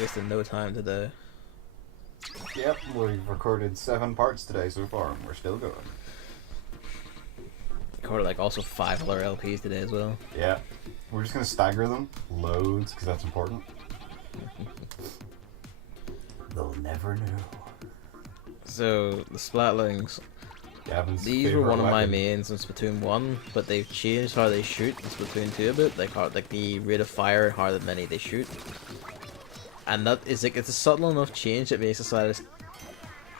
wasting no time today. Yep, we've recorded 7 parts today so far, and we're still going. Recorded like also 5 other LPs today as well. Yeah, we're just gonna stagger them loads because that's important. They'll never know. So the Splat Links. Gavin's These were one of my weapon. mains in Splatoon 1, but they've changed how they shoot in Splatoon 2 a bit. Like the rate of fire and how many they shoot. And that is like, it's a subtle enough change that makes it so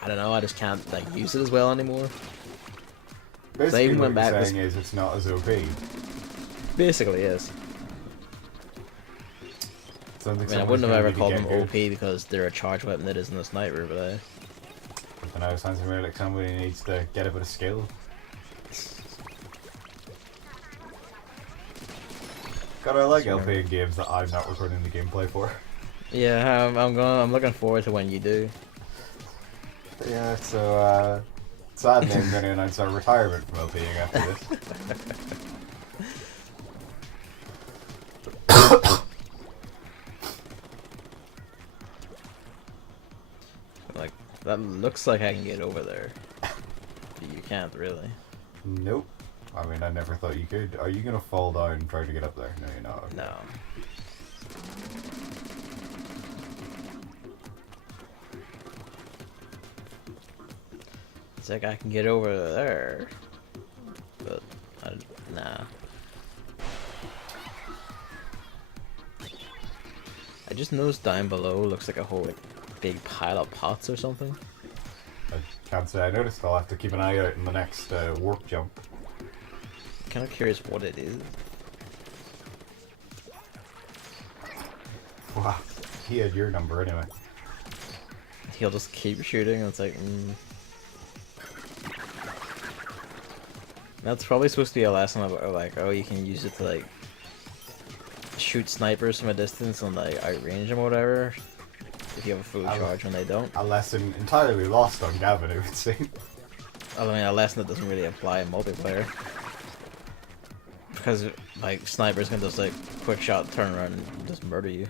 I don't know, I just can't like use it as well anymore. Basically, even what went you're back saying is it's not as OP. Basically, yes. I mean, I wouldn't have ever called them OP because they're a charge weapon that isn't a sniper, but I don't know, sounds to me like somebody needs to get a bit of skill. God, I like LP games that I'm not recording the gameplay for. Yeah, I'm looking forward to when you do. Yeah, so sadly I'm going to announce our retirement from LPing after this. Like, that looks like I can get over there. But you can't really. Nope. I mean, I never thought you could. Are you going to fall down and try to get up there? No, you're not. No. It's like I can get over there, but nah. I just noticed down below looks like a whole like big pile of pots or something. I can't say I noticed. I'll have to keep an eye out in the next warp jump. I'm kind of curious what it is. Wow, he had your number anyway. He'll just keep shooting and it's like, That's probably supposed to be a lesson about like, oh, you can use it to like shoot snipers from a distance and like outrange them or whatever if you have a full charge when they don't. A lesson entirely lost on Gavin, it would seem. I mean, a lesson that doesn't really apply in multiplayer. Because like snipers can just like quick shot, turn around and just murder you.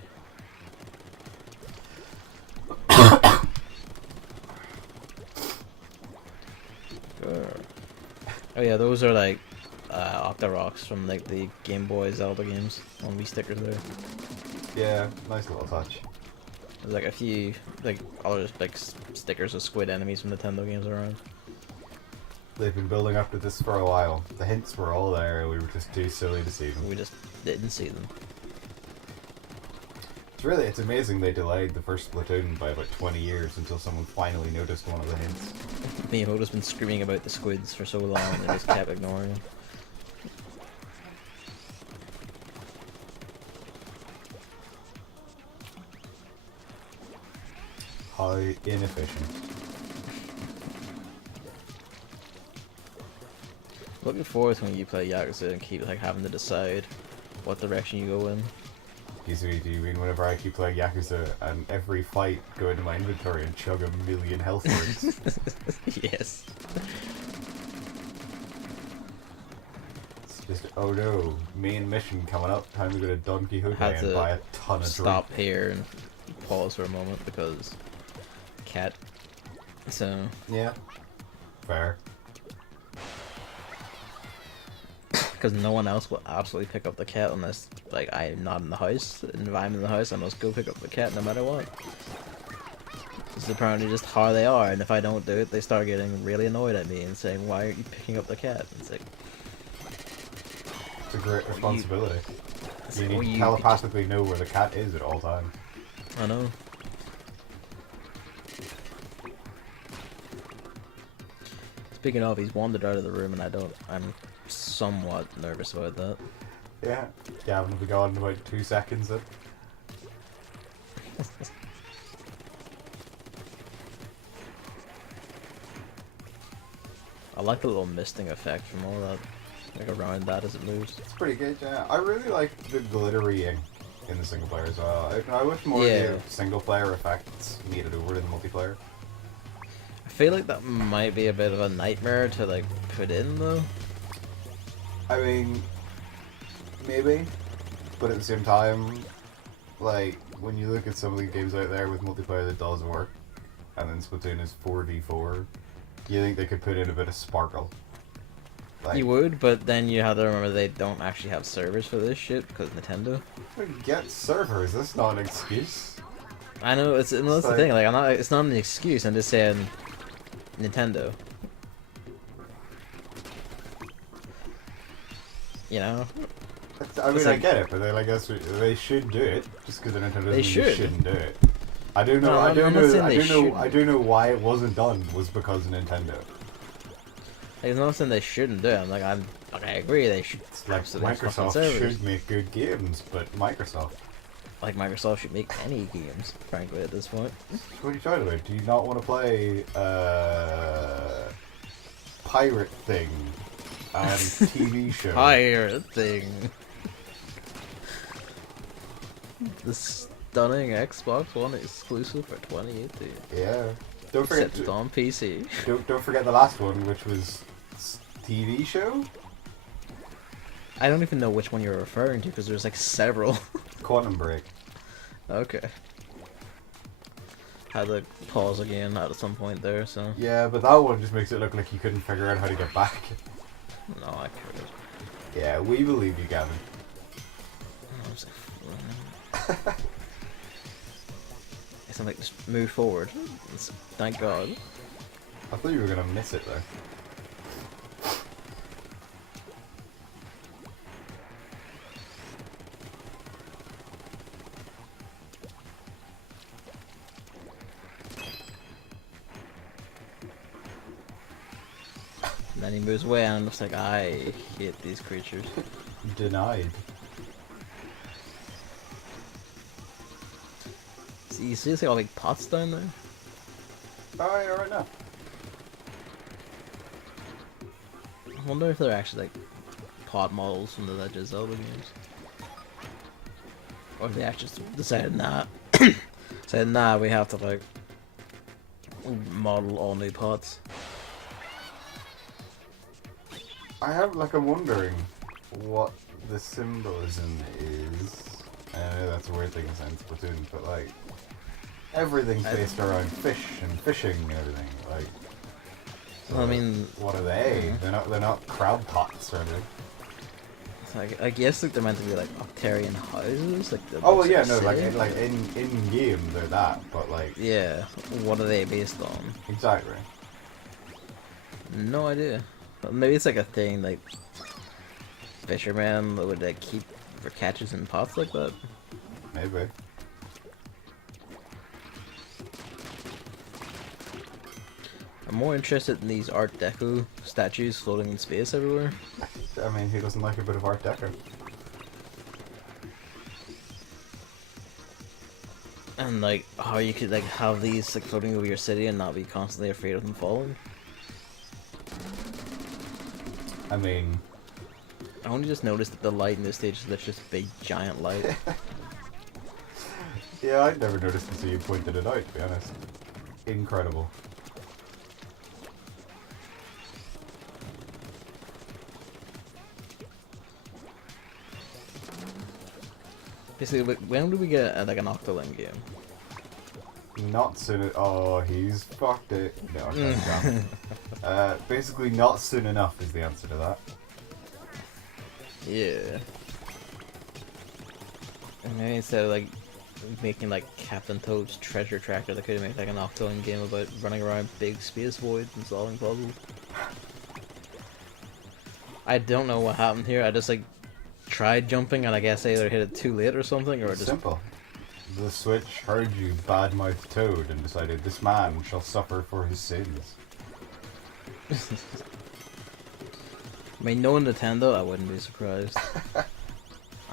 Oh yeah, those are like Octorocks from like the Game Boy Zelda games on Wii stickers there. Yeah, nice little touch. There's like a few like other like stickers of squid enemies from Nintendo games around. They've been building up to this for a while. The hints were all there, we were just too silly to see them. We just didn't see them. It's amazing they delayed the first Splatoon by about 20 years until someone finally noticed one of the hints. Miyamoto's been screaming about the squids for so long and they just kept ignoring them. How inefficient. Looking forward to when you play Yakuza and keep like having to decide what direction you go in. Do you mean whenever I keep playing Yakuza and every fight go into my inventory and chug a million health points? Yes. It's just, oh no, main mission coming up, time to go to Don Quixote and buy a ton of stop here and pause for a moment because cat. So yeah, fair. Because no one else will absolutely pick up the cat unless, like, I'm not in the house. And if I'm in the house, I must go pick up the cat no matter what. It's apparently just how they are, and if I don't do it, they start getting really annoyed at me and saying, why aren't you picking up the cat? It's like... It's a great responsibility. You need to telepathically know where the cat is at all times. I know. Speaking of, he's wandered out of the room and I'm somewhat nervous about that. Yeah, Gavin will be gone in about 2 seconds then. I like the little misting effect from all that, like around that as it moves. It's pretty good, yeah. I really like the glittery ink in the single player as well. I wish more of the single player effects made it over to the multiplayer. I feel like that might be a bit of a nightmare to like put in though. I mean, maybe, but at the same time, like, when you look at some of the games out there with multiplayer that does work, and then Splatoon is 4v4, you think they could put in a bit of sparkle. Like, You would, but then you have to remember they don't actually have servers for this shit because Nintendo. get servers, that's not an excuse. I know that's the thing. Like, I'm not. It's not an excuse. I'm just saying, Nintendo. You know. I mean, It's I like- get it, but they should do it. Just because Nintendo doesn't mean should. they shouldn't do it. I do know. No, I I'm do not know. saying I they do know. shouldn't. I do know why it wasn't done was because of Nintendo. Like, it's not saying they shouldn't do it. I agree. They should. It's like absolutely have fucking Microsoft servers. should make good games, but Microsoft. Like, Microsoft should make any games, frankly, at this point. What are you talking about? Do you not want to play pirate thing and TV show? Pirate thing. The stunning Xbox One exclusive for 2018. Yeah. Don't forget. Except it's on PC. Don't forget the last one, which was TV show. I don't even know which one you're referring to because there's like several. Quantum Break. Okay. Had to pause again at some point there, so. Yeah, but that one just makes it look like you couldn't figure out how to get back. No, I could. Yeah, we believe you, Gavin. I was like, it's like just move forward. Thank God. I thought you were gonna miss it though. And then he moves away, and I'm just like, I hate these creatures. Denied. See, you see this like all like pots down there? Oh yeah, right now. I wonder if they're actually like pot models from the Legend of Zelda games. Or if they actually just decided, nah. Said, nah, we have to like model all new pots. I'm wondering what the symbolism is. I know that's a weird thing to say in Splatoon, but like everything's based around fish and fishing and everything. Like, so I mean, what are they? yeah. They're not crab pots, are they? Like, I guess like they're meant to be like Octarian houses, like. Oh well, yeah, outside no, the like city. in game they're that, but like Yeah, what are they based on? exactly. No idea. But maybe it's like a thing like fishermen that would like keep for catches in pots like that. Maybe. I'm more interested in these Art Deco statues floating in space everywhere. I mean, who doesn't like a bit of Art Deco? And like how you could like have these like floating over your city and not be constantly afraid of them falling. I mean, I only just noticed that the light in this stage is literally just a big giant light. yeah, I'd never noticed until you pointed it out, to be honest. Incredible. Basically, when do we get like an Octoling game? Not soon. Oh, he's fucked it. No, okay, damn. Basically, not soon enough is the answer to that. Yeah. And maybe instead of like making like Captain Toad's treasure tracker, they could have made like an Octoling game about running around big space voids and solving puzzles. I don't know what happened here. I just like tried jumping and I guess I either hit it too late or something, or just Simple. The Switch heard you badmouth Toad and decided this man shall suffer for his sins. I mean, knowing Nintendo, I wouldn't be surprised.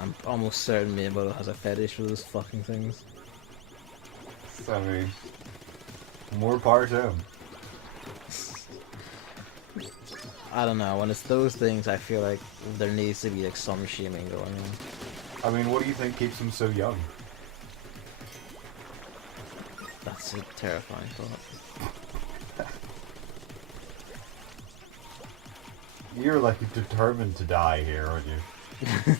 I'm almost certain Miyamoto has a fetish for those fucking things. I mean, more power to him. I don't know, when it's those things, I feel like there needs to be like some shaming going on. I mean, what do you think keeps him so young? That's a terrifying thought. You're like determined to die here, aren't you?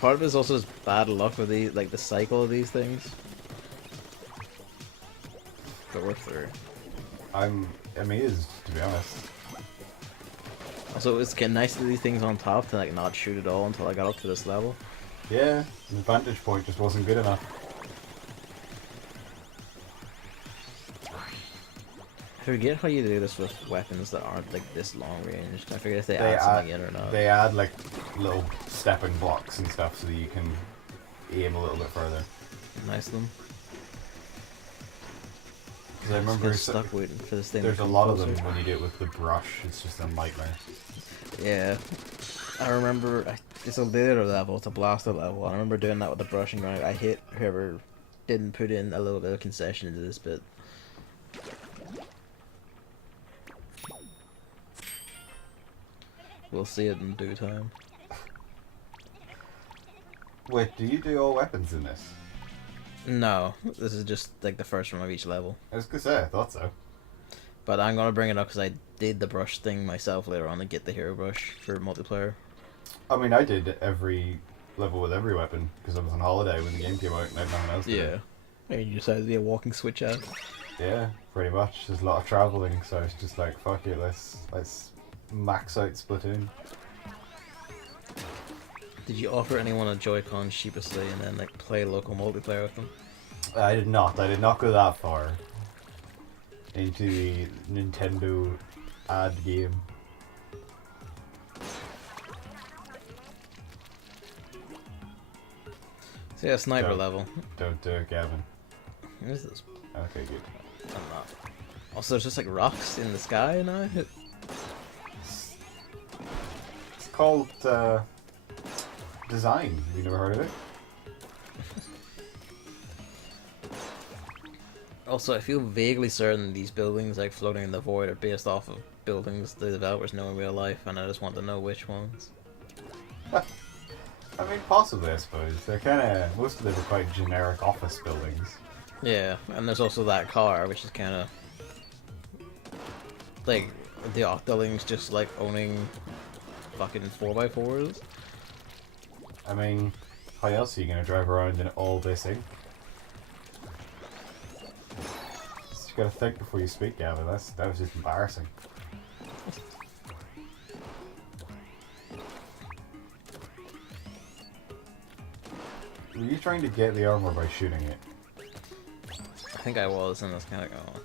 Part of it is also just bad luck with these, like the cycle of these things. But we're through. I'm amazed, to be honest. Also, it's getting nice to these things on top to like not shoot at all until I got up to this level. Yeah, the vantage point just wasn't good enough. I forget how you do this with weapons that aren't like this long range. I forget if they add something in or not. They add like little stepping blocks and stuff so that you can aim a little bit further. Nice of them. Because I remember stuck waiting for this thing. There's a lot of them when you do it with the brush. It's just a nightmare. Yeah, I remember it's a later level, it's a blaster level. I remember doing that with the brush and going, I hit whoever didn't put in a little bit of concession into this bit. We'll see it in due time. Wait, do you do all weapons in this? No, this is just like the first one of each level. I was gonna say, I thought so. But I'm gonna bring it up because I did the brush thing myself later on to get the hero brush for multiplayer. I mean, I did every level with every weapon because I was on holiday when the game came out and I had nothing else to do. And you decided to be a walking switch out. Yeah, pretty much. There's a lot of travelling, so it's just like, fuck it, let's max out Splatoon. Did you offer anyone a Joy-Con sheepishly and then like play local multiplayer with them? I did not. I did not go that far into the Nintendo ad game. So yeah, sniper level. Don't do it, Gavin. What is this? Okay, good. I'm not. Also, there's just like rocks in the sky now. It's called Design. Have you never heard of it? Also, I feel vaguely certain these buildings like floating in the void are based off of buildings the developers know in real life, and I just want to know which ones. I mean, possibly, I suppose. They're kind of, most of them are quite generic office buildings. Yeah, and there's also that car, which is kind of like the Octolings just like owning fucking 4x4s. I mean, how else are you going to drive around in all this ink? You gotta think before you speak, Gavin. That was just embarrassing. Were you trying to get the armor by shooting it? I think I was, and that's kind of going.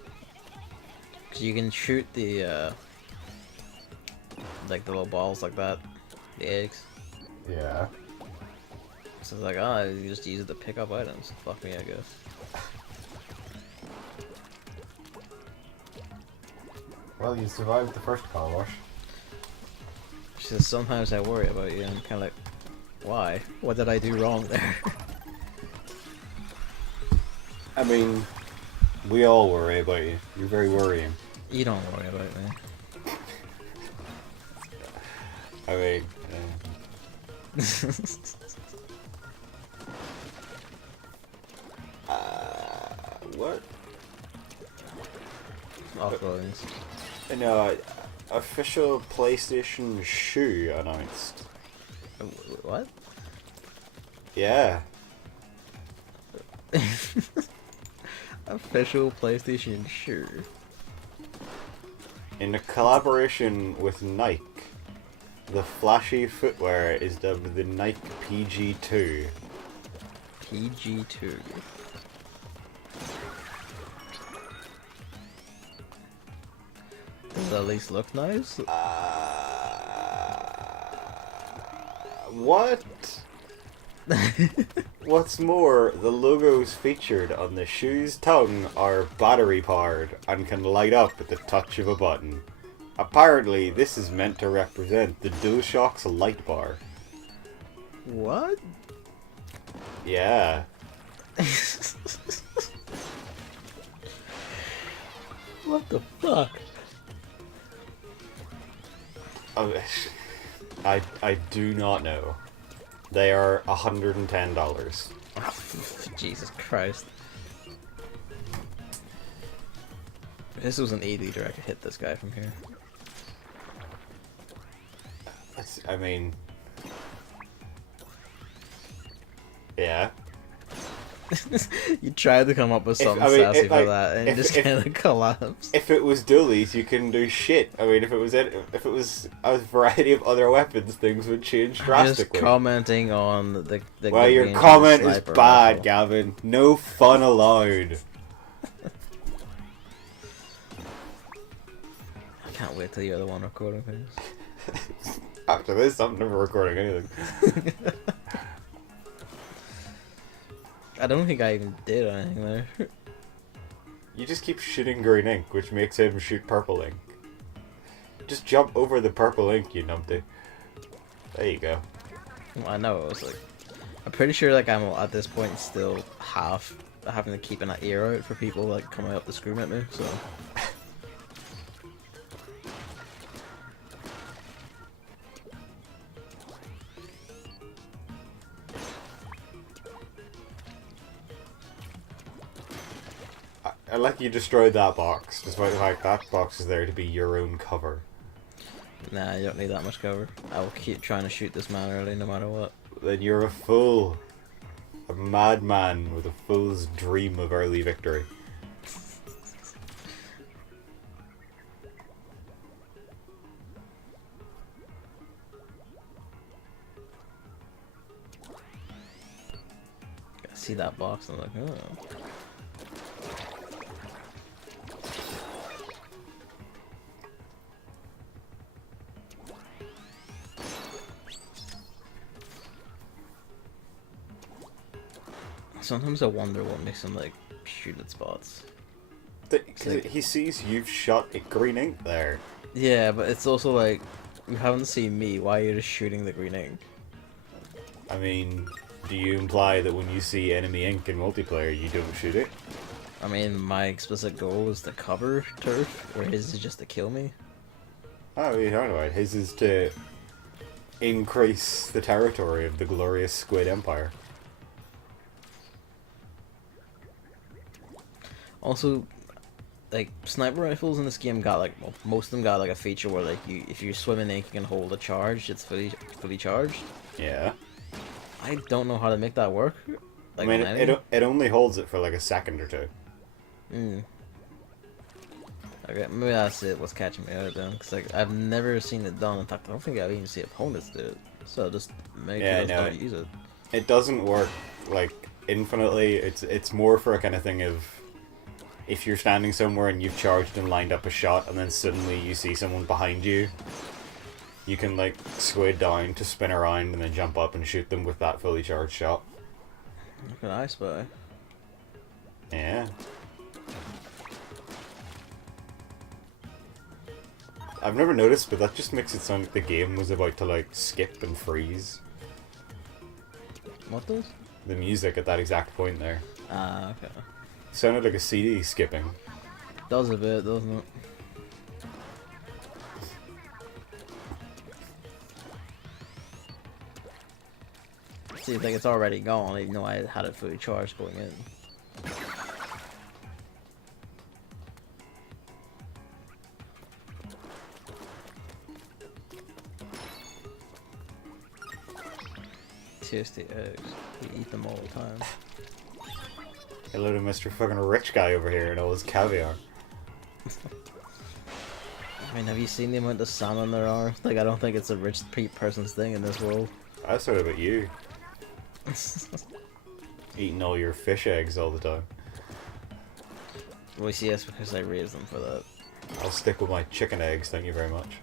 Cause you can shoot the like the little balls like that, the eggs. Yeah. So it's like, oh, you just use it to pick up items. Fuck me, I guess. Well, you survived the first car wash. She says, sometimes I worry about you, and I'm kind of like, why? What did I do wrong there? I mean, we all worry about you. You're very worrying. You don't worry about me. I mean, what? Offloadings. No, official PlayStation shoe announced. What? Yeah. Official PlayStation shoe. In a collaboration with Nike, the flashy footwear is dubbed the Nike PG2. PG2. Does it at least look nice? What? What's more, the logos featured on the shoe's tongue are battery powered and can light up at the touch of a button. Apparently, this is meant to represent the DualShock's light bar. What? Yeah. What the fuck? I do not know. They are $110. Jesus Christ. If this was an 8-liter, I could hit this guy from here. I mean, Yeah. You tried to come up with something sassy for that, and it just kind of collapsed. If it was dualies, you couldn't do shit. I mean, if it was a variety of other weapons, things would change drastically. Just commenting on the well, your comment is bad, Gavin. No fun allowed. I can't wait till you're the one recording things. After this, I'm never recording anything. I don't think I even did anything there. You just keep shooting green ink, which makes him shoot purple ink. Just jump over the purple ink, you numpty. There you go. Well, I know, it was like... I'm pretty sure like I'm at this point still half having to keep an ear out for people like coming up to scream at me, so... I like you destroyed that box, despite the fact that box is there to be your own cover. Nah, you don't need that much cover. I will keep trying to shoot this man early no matter what. Then you're a fool. A madman with a fool's dream of early victory. I see that box and I'm like, oh. Sometimes I wonder what makes him like shoot at spots. Like, he sees you've shot a green ink there. Yeah, but it's also like, you haven't seen me, why are you just shooting the green ink? I mean, do you imply that when you see enemy ink in multiplayer, you don't shoot it? I mean, my explicit goal is to cover turf, or his is just to kill me. Oh, you're talking about his is to increase the territory of the glorious Squid Empire. Also, like, sniper rifles in this game got like, well, most of them got like a feature where like if you swim in ink, you can hold a charge. It's fully charged. Yeah. I don't know how to make that work. Like, I mean, it only holds it for like a second or two. Okay, maybe that's it. What's catching me out then? Cause like I've never seen it done. In fact, I don't think I've even seen opponents do it. So just make it don't use it. It doesn't work like infinitely. It's more for a kind of thing of, if you're standing somewhere and you've charged and lined up a shot and then suddenly you see someone behind you, you can like squid down to spin around and then jump up and shoot them with that fully charged shot. Look at I spy. Yeah. I've never noticed, but that just makes it sound like the game was about to like skip and freeze. What does? The music at that exact point there. Ah, okay. Sounded like a CD skipping. Does a bit, doesn't it? See, like it's already gone, even though I had it fully charged going in. Tasty eggs. We eat them all the time. Hello to Mr. fucking rich guy over here and all his caviar. I mean, have you seen the amount of salmon there are? Like, I don't think it's a rich person's thing in this world. I thought about you. Eating all your fish eggs all the time. Well, see, that's because I raised them for that. I'll stick with my chicken eggs, thank you very much.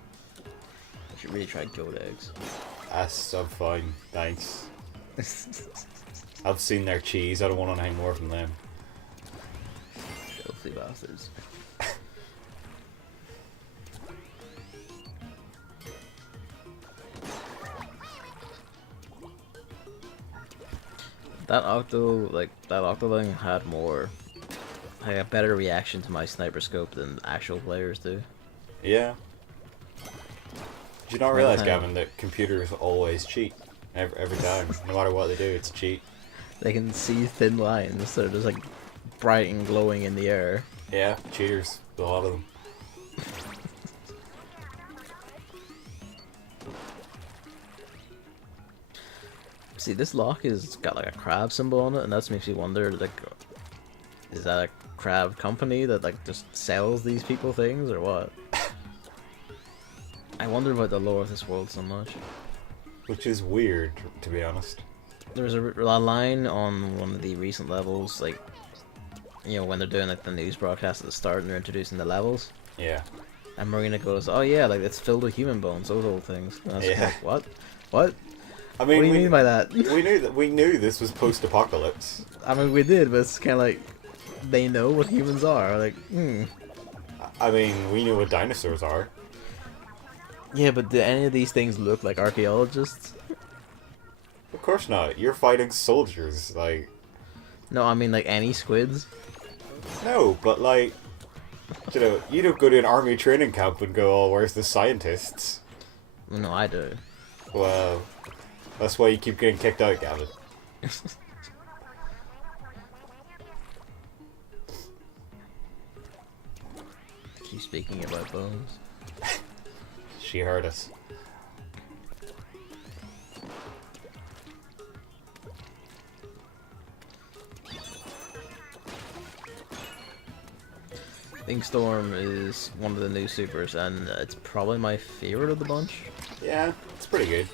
I should really try goat eggs. I'm fine, thanks. I've seen their cheese, I don't want any more from them. Filthy bastards. That octo thing had more, like a better reaction to my sniper scope than actual players do. Yeah. Did you not realize, Gavin, that computers always cheat? Every time. No matter what they do, it's a cheat. They can see thin lines that are just like bright and glowing in the air. Yeah, cheaters. A lot of them. See, this lock is got like a crab symbol on it, and that makes me wonder, like, is that a crab company that like just sells these people things, or what? I wonder about the lore of this world so much. Which is weird, to be honest. There was a line on one of the recent levels, like, you know, when they're doing like the news broadcast at the start and they're introducing the levels. Yeah. And Marina goes, "Oh yeah, like it's filled with human bones, those old things." And I was like, "What? What?" I mean, what do you mean by that? we knew this was post-apocalypse. I mean, we did, but it's kind of like they know what humans are. Like, I mean, we knew what dinosaurs are. Yeah, but do any of these things look like archaeologists? Of course not. You're fighting soldiers, like... No, I mean, like, any squids? No, but, like... You know, you don't go to an army training camp and go, "Oh, where's the scientists?" No, I do. Well, that's why you keep getting kicked out, Gavin. Keep speaking about bones. She heard us. Storm is one of the new supers, and it's probably my favorite of the bunch. Yeah, it's pretty good.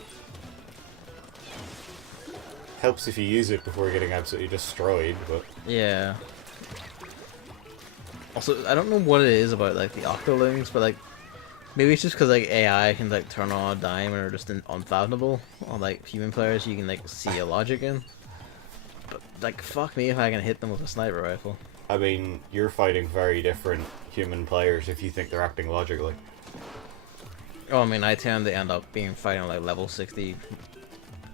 Helps if you use it before getting absolutely destroyed, but... Yeah. Also, I don't know what it is about, like, the Octolings, but, like, maybe it's just because, like, AI can, like, turn on a dime and are just unfathomable. On, like, human players, you can, like, see a logic in. But, like, fuck me if I can hit them with a sniper rifle. I mean, you're fighting very different human players if you think they're acting logically. Oh, I mean, I tend to end up fighting, like, level 60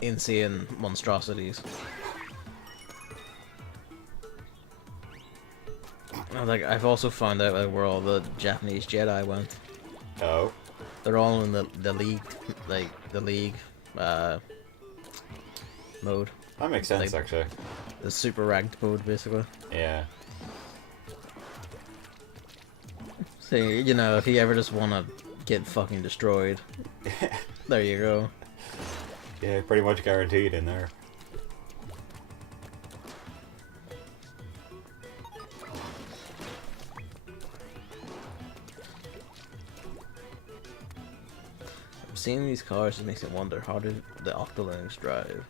insane monstrosities. Like, I've also found out, like, where all the Japanese Jedi went. Oh? They're all in the league, like, the league, mode. That makes sense, like, actually. The super ranked mode, basically. Yeah. So, you know, if you ever just want to get fucking destroyed, there you go. Yeah, pretty much guaranteed in there. Seeing these cars just makes me wonder, how did the Octolings drive?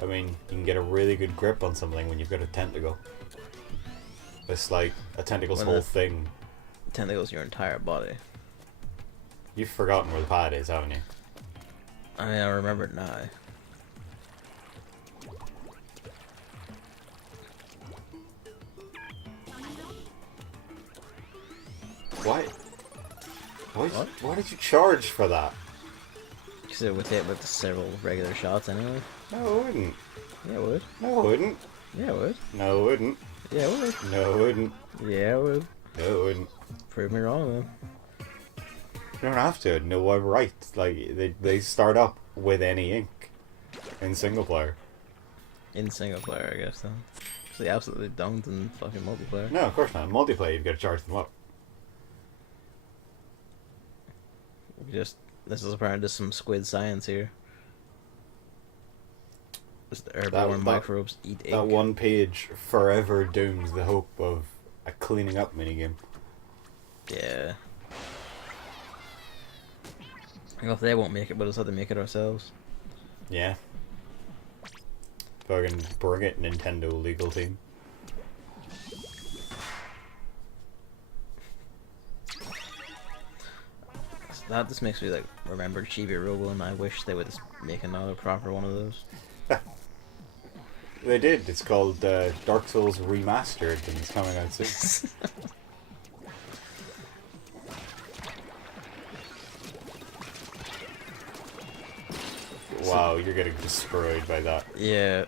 I mean, you can get a really good grip on something when you've got a tentacle. It's like a tentacle's whole thing. Tentacle's your entire body. You've forgotten where the pad is, haven't you? I mean, I remember it now. What? Why did you charge for that? Because it would hit with several regular shots anyway. No, it wouldn't. Yeah, it would. No, it wouldn't. Yeah, it would. No, it wouldn't. Yeah, it would. No, it wouldn't. Yeah, it would. No, it wouldn't. Prove me wrong, then. You don't have to. No, I'm right. Like, they start up with any ink in single player. In single player, I guess, then. So they absolutely don't in fucking multiplayer. No, of course not. In multiplayer, you've got to charge them up. This is apparently just some squid science here. Just airborne microbes eat ink. That one page forever dooms the hope of a cleaning up minigame. Yeah. Well, if they won't make it, we'll just have to make it ourselves. Yeah. Fucking bring it, Nintendo legal team. That just makes me like remember Chibi Robo, and I wish they would just make another proper one of those. They did. It's called Dark Souls Remastered, and it's coming out soon. Wow, you're getting destroyed by that. Yeah.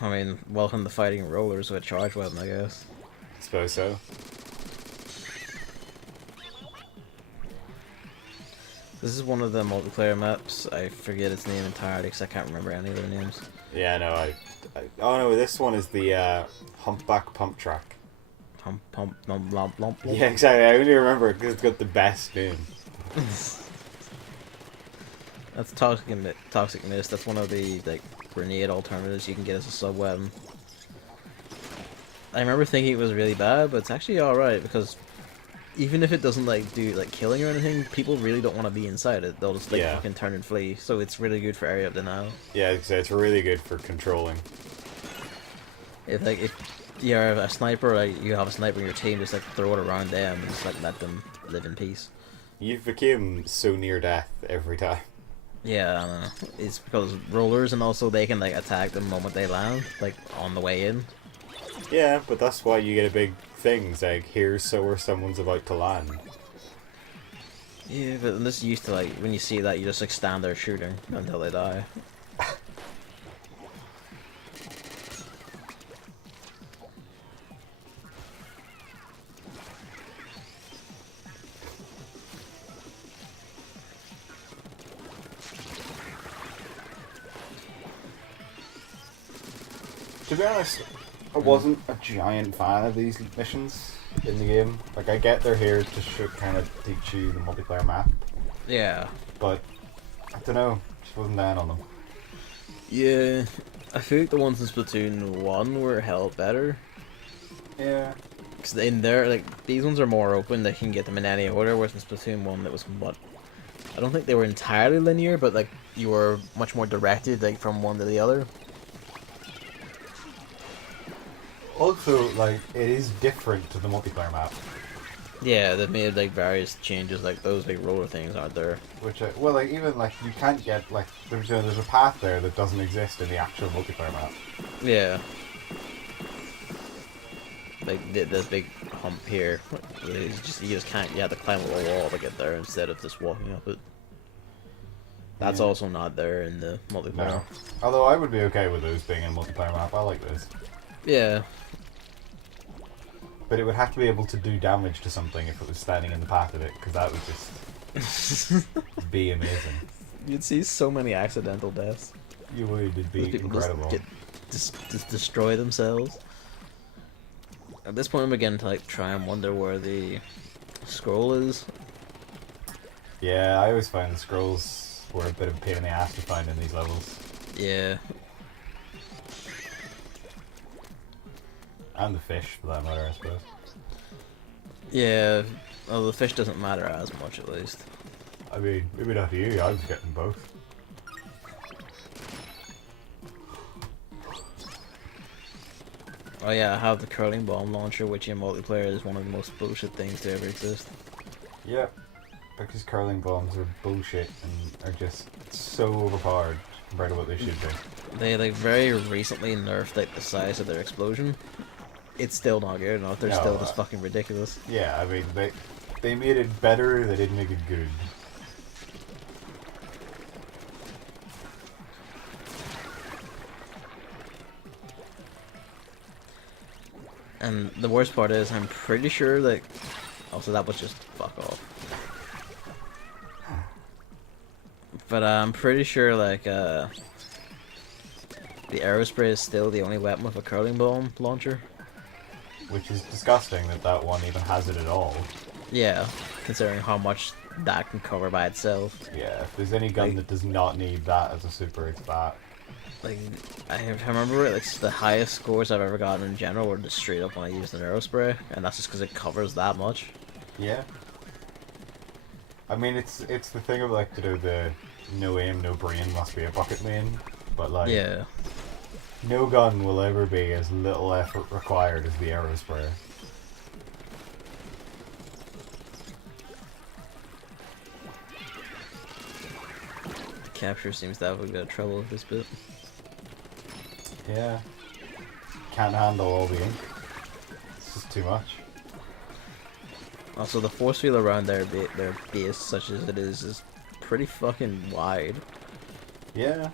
I mean, welcome to fighting rollers with a charge weapon, I guess. I suppose so. This is one of the multiplayer maps. I forget its name entirely because I can't remember any of their names. Yeah, no, oh no, this one is the Humpback Pump Track. Pump, lump, lump, lump. Yeah, exactly. I only remember it because it's got the best name. That's toxic mist. That's one of the like grenade alternatives you can get as a sub weapon. I remember thinking it was really bad, but it's actually all right because even if it doesn't like do like killing or anything, people really don't want to be inside it. They'll just like Yeah. fucking turn and flee. So it's really good for area of denial. Yeah, it's really good for controlling. If you're a sniper, like you have a sniper in your team, just like throw it around them and just like let them live in peace. You've become so near death every time. Yeah, I don't know. It's because rollers and also they can like attack the moment they land, like on the way in. Yeah, but that's why you get a big things like here's so where someone's about to land. Yeah, but I'm just used to like when you see that you just like stand there shooting until they die. To be honest, I wasn't a giant fan of these missions in the game. Like, I get they're here to kind of teach you the multiplayer map, Yeah. but I don't know, just wasn't down on them. Yeah, I feel like the ones in Splatoon 1 were held better. Yeah. Because in there, like, these ones are more open, they can get them in any order, whereas in Splatoon 1 it was what... I don't think they were entirely linear, but, like, you were much more directed, like, from one to the other. Also, like, it is different to the multiplayer map. Yeah, they've made, like, various changes, like, those, like, roller things aren't there. Which, well, like, even, like, you can't get, like, there's a path there that doesn't exist in the actual multiplayer map. Yeah. Like, this big hump here, you just can't, you have to climb up a wall to get there instead of just walking up it. That's also not there in the multiplayer. No. Although I would be okay with those being in multiplayer map, I like those. Yeah. But it would have to be able to do damage to something if it was standing in the path of it, because that would just be amazing. You'd see so many accidental deaths. You would, it'd be People incredible. just destroy themselves. At this point I'm beginning to like try and wonder where the scroll is. Yeah, I always find the scrolls were a bit of a pain in the ass to find in these levels. Yeah. And the fish, for that matter, I suppose. Yeah, well the fish doesn't matter as much at least. I mean, maybe not to you, I was getting both. Oh yeah, I have the curling bomb launcher, which in multiplayer is one of the most bullshit things to ever exist. Yep, because curling bombs are bullshit and are just so overpowered compared to what they should be. They like very recently nerfed like the size of their explosion. It's still not good enough, they're still just fucking ridiculous. Yeah, I mean, they made it better, they didn't make it good. And the worst part is, I'm pretty sure like, also that was just fuck off. But I'm pretty sure like the aerospray is still the only weapon with a curling bomb launcher. Which is disgusting that one even has it at all. Yeah, considering how much that can cover by itself. Yeah, if there's any gun that does not need that as a super, it's that. Like, I remember like the highest scores I've ever gotten in general were just straight up when I used an aerospray, and that's just because it covers that much. Yeah. I mean, it's the thing of like, the no aim, no brain must be a bucket main, but like, Yeah. no gun will ever be as little effort required as the aerospray. Capture seems to have a bit of trouble with this bit. Yeah. Can't handle all the ink. It's just too much. Also, the force field around their base, such as it is pretty fucking wide. Yeah.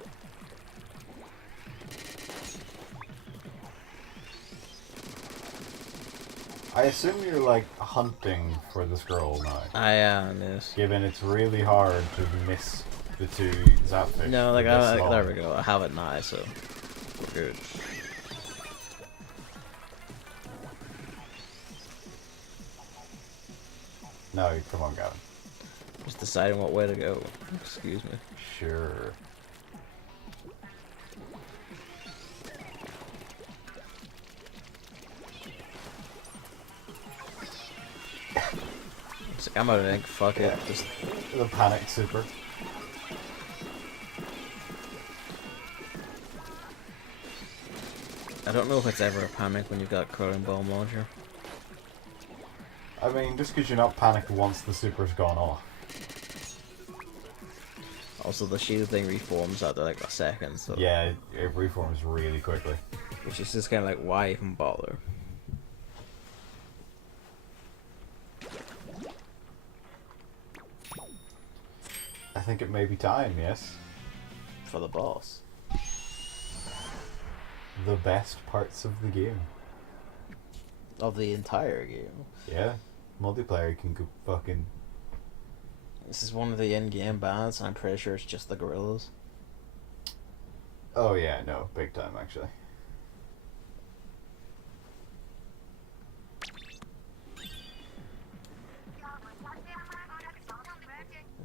I assume you're like hunting for the scroll now. I am, yes. Given it's really hard to miss the two zapfish. No, like, this long. there we go. I have it now, so we're good. No, come on, Gavin. Just deciding what way to go. Excuse me. Sure. It's like, I'm out of ink, fuck it. Just The panic super. I don't know if it's ever a panic when you've got curling bomb launcher. I mean, just because you're not panicked once the super's gone off. Also, the shield thing reforms after like a second, so Yeah, it reforms really quickly. which is just kind of like, why even bother? I think it may be time, yes. For the boss. The best parts of the game. Of the entire game. Yeah. Multiplayer can go fucking... This is one of the in-game bans, and I'm pretty sure it's just the gorillas. Oh yeah, no, big time actually.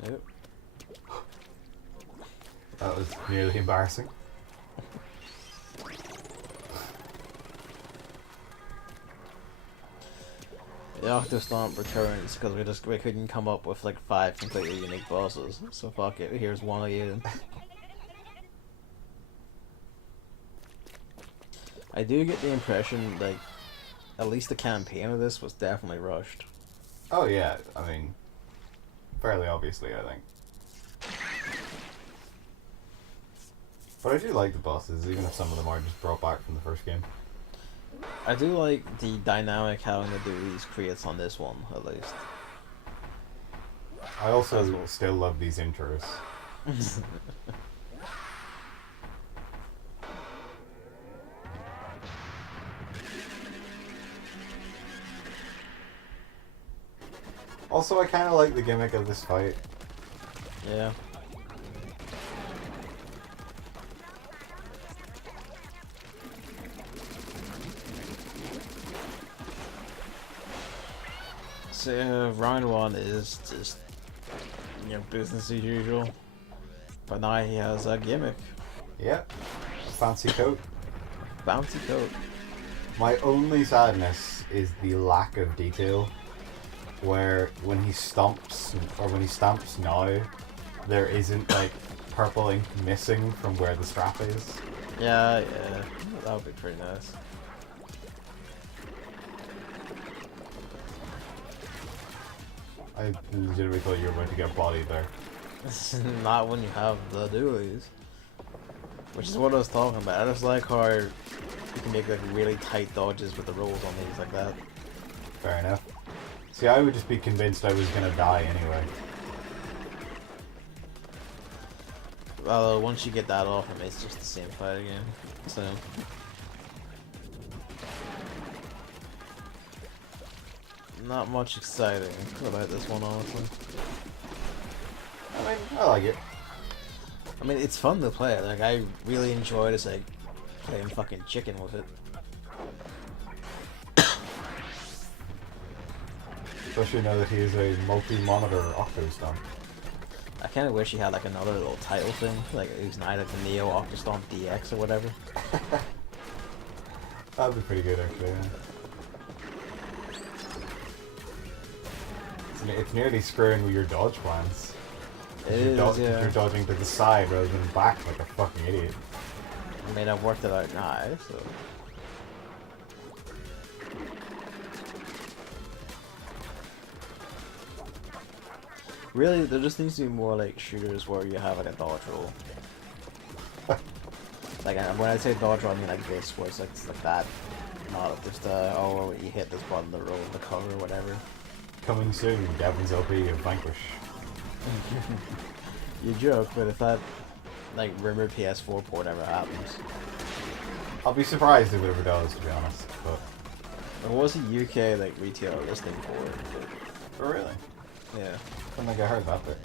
Nope. That was nearly embarrassing. The Octostomp returns because we couldn't come up with like 5 completely unique bosses. So fuck it, here's one again. I do get the impression like at least the campaign of this was definitely rushed. Oh yeah, I mean, fairly obviously I think. But I do like the bosses, even if some of them are just brought back from the first game. I do like the dynamic having to do these creates on this one, at least. I also still love these intros. Also, I kind of like the gimmick of this fight. Yeah. So round 1 is just, you know, business as usual. But now he has a gimmick. Yep. Fancy coat. Bouncy coat. My only sadness is the lack of detail. Where when he stomps, or when he stamps now, there isn't like purple ink missing from where the strap is. Yeah, yeah. That would be pretty nice. I legitimately thought you were going to get bodied there. Not when you have the dualies. Which is what I was talking about. I just like how you can make like really tight dodges with the rolls on these like that. Fair enough. See, I would just be convinced I was gonna die anyway. Although once you get that off him, it's just the same fight again. So not much exciting about this one, honestly. I mean, I like it. I mean, it's fun to play. Like, I really enjoy just like playing fucking chicken with it. Especially now that he is a multi-monitor Octostomp. I kind of wish he had like another little title thing, like it was not like the Neo Octostomp DX or whatever. That'd be pretty good, actually. Yeah. It's nearly screwing with your dodge plans. It is, yeah. You're dodging to the side rather than back like a fucking idiot. I mean, I've worked it out now, so. Really, there just needs to be more like shooters where you have like a dodge roll. Like when I say dodge roll, I mean like this, where it's like that. Not just oh, you hit this button to roll the cover or whatever. Coming soon, Gavin's LP of Vanquish. You joke, but if that like rumored PS4 port ever happens, I'll be surprised if it ever does, to be honest. But there was a UK like retailer listing for it. oh, really? Yeah, I don't think I heard that bit.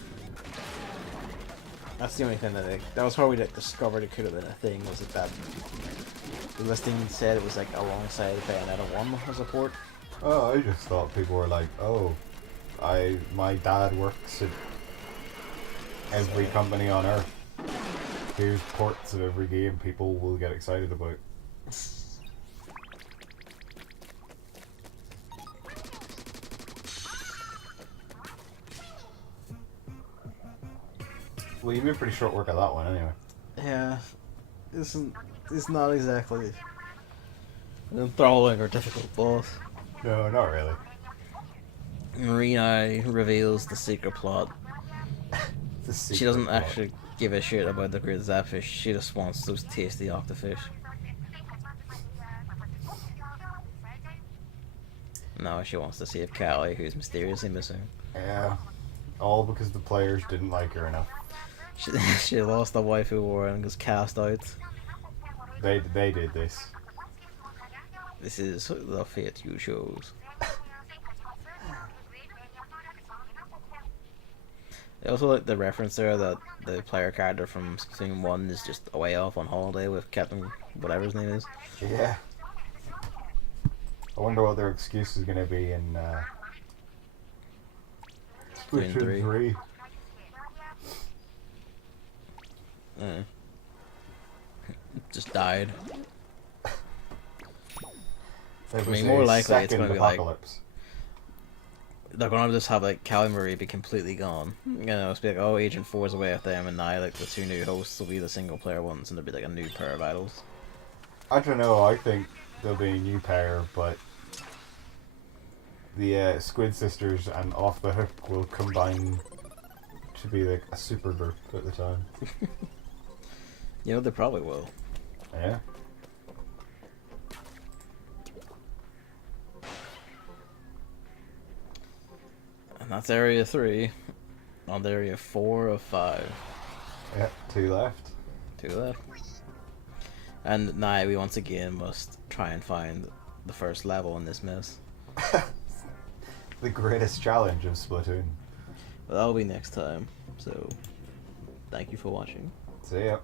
that's the only thing that was how we like, discovered it could have been a thing. Was it that the listing said it was like alongside Bayonetta 1 as a port? Oh, I just thought people were like, oh, my dad works at every company on Earth. Here's ports of every game people will get excited about. Well, you made pretty short work of that one, anyway. Yeah, it's not exactly an enthralling or difficult boss. No, not really. Marina reveals the secret plot. She doesn't actually give a shit about the great Zapfish, she just wants those tasty octofish. No, she wants to save Callie, who's mysteriously missing. Yeah, all because the players didn't like her enough. She lost the waifu war and was cast out. They did this. This is the fate you chose. I also like the reference there that the player character from Splatoon 1 is just away off on holiday with Captain whatever his name is. Yeah. I wonder what their excuse is going to be in Splatoon 3. Just died. I mean, more likely it's going to be apocalypse. Like they're going to just have like Callie Marie be completely gone. You know, it's be like, oh, Agent 4 is away with them, and now like the two new hosts will be the single player ones, and there'll be like a new pair of idols. I don't know. I think there'll be a new pair, but the Squid Sisters and Off the Hook will combine to be like a super group at the time. You know, they probably will. Yeah. And that's Area 3. On to Area 4 of 5. Yep, 2 left. 2 left. And now we once again must try and find the first level in this mess. The greatest challenge of Splatoon. But that'll be next time. So, thank you for watching. See ya.